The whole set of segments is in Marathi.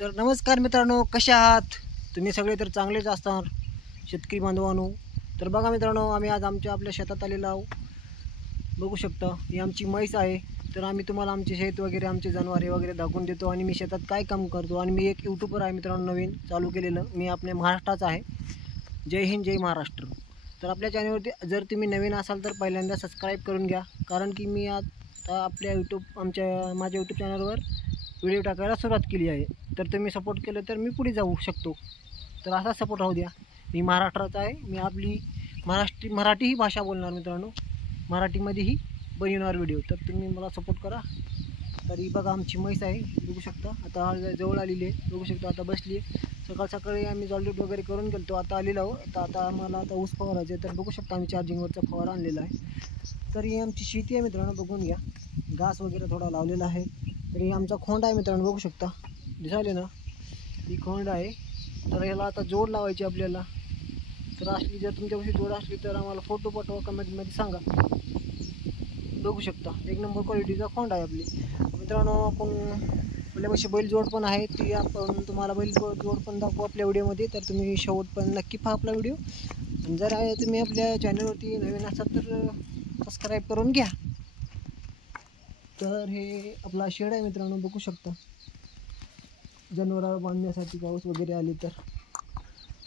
तर नमस्कार मित्रांनो, कसे आहात तुम्ही सगळे? तर चांगलेच असणार शेतकरी बांधवांनो. तर बघा मित्रांनो, आम्ही आज आपल्या शेतात आलेलो आहोत. बघू शकता ही आमची म्हैस आहे. तर आम्ही तुम्हाला आमचे शेत वगैरे, आमचे जनावरे वगैरे दाखवून देतो आणि मी शेतात काय काम करतो. आणि मी एक यूट्यूबर आहे मित्रांनो, नवीन चालू केलेलं. मी आपल्या महाराष्ट्राचा आहे. जय हिंद, जय महाराष्ट्र. तर आपल्या चॅनलवरती जर तुम्ही नवीन असाल तर पहिल्यांदा सबस्क्राईब करून घ्या, कारण की मी आता आपल्या माझ्या यूट्यूब चॅनलवर व्हिडिओ टाकायला सुरुवात केली आहे. तर तुम्ही सपोर्ट केलं तर मी पुढे जाऊ शकतो. तर असा सपोर्ट राहू द्या. मी महाराष्ट्राचा आहे. मी आपली मराठी ही भाषा बोलणार मित्रांनो, मराठीमध्येही बनवणार व्हिडिओ. तर तुम्ही मला सपोर्ट करा. तर ही बघा आमची म्हैस आहे, बघू शकता. आता जवळ आलेली आहे, बघू शकता. आता बसली आहे. सकाळी आम्ही जॉलडूट वगैरे करून गेलो, आता आलेलो आहोत. आता आम्हाला ऊस फवारायचे. तर बघू शकता आम्ही चार्जिंगवरचा फवारा आणलेला आहे. तर ही आमची शेती आहे मित्रांनो, बघून घ्या. घास वगैरे थोडा लावलेला आहे. तर ही आमचा खोंड आहे मित्रांनो, बघू शकता. दिसायले ना, ही खोंड आहे. तर ह्याला आता जोड लावायची आपल्याला. तर असली जर तुमच्यापाशी जोड असली तर आम्हाला फोटो पाठवा, कमेंटमध्ये सांगा. बघू शकता एक नंबर क्वालिटीचा खोंड आहे आपली मित्रांनो. आपण आपल्यापाशी बैल जोड पण आहे, ती आपण तुम्हाला बैल जोड पण दाखवू आपल्या व्हिडिओमध्ये. तर तुम्ही शेवट पण नक्की पहा आपला व्हिडिओ. आणि जर तुम्ही आपल्या चॅनलवरती नवीन असाल तर सबस्क्राईब करून घ्या. तर हे आपला शेड आहे मित्रांनो, बघू शकता. जनावराला बांधण्यासाठी पाऊस वगैरे आले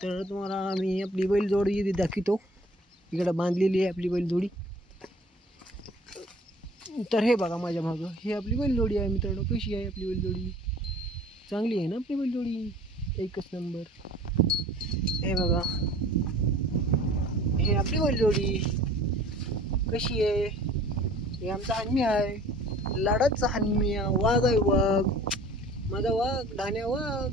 तर तुम्हाला मी आपली बैल जोडी दाखवतो. इकडं बांधलेली आहे आपली बैल जोडी. तर हे बघा माझ्या मागं, हे आपली बैल जोडी आहे मित्रांनो. कशी आहे आपली बैल जोडी? चांगली आहे ना आपली बैल जोडी, एकच नंबर. हे बघा, हे आपली बैल जोडी कशी आहे? हे आमचा हन्मी आहे, लाडाचा हन्मी. वाघ आहे, वाघ माझा, वाघ ढाण्या, वाघ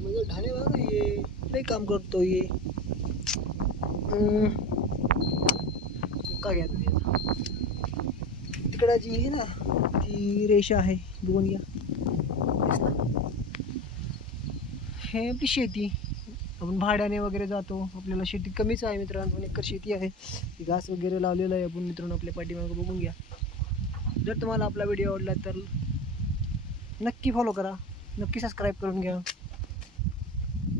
माझा ढाण्या वाघ आहे. लई काम करतो ये. का घ्या तिकडं जी आहे ना, ती रेषा आहे, बघून घ्या. हे आपली शेती, आपण भाड्याने वगैरे जातो. आपल्याला शेती कमीच आहे मित्रांनो, 2 एकर शेती आहे. घास वगैरे लावलेलं आहे आपण मित्रांनो आपल्या पाठीमागं, बघून घ्या. जर तुम्हाला आपला व्हिडिओ आवडला तर नक्की फॉलो करा, नक्की सबस्क्राईब करून घ्या.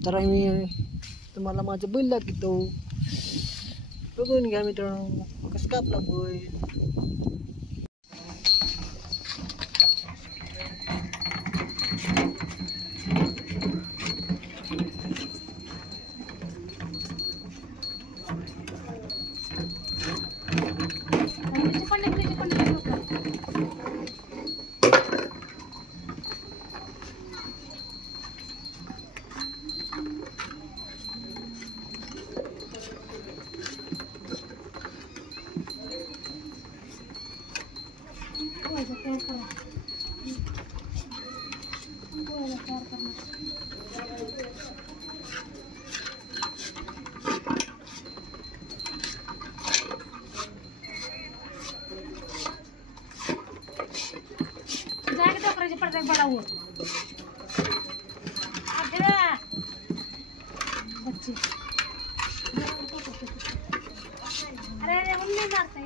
तर मी तुम्हाला माझं बैल दाखवतो, बघून घ्या मित्रांनो कसं का आपला बैल. बड़ा हुआ बच्चे, अरे उन्हें मारते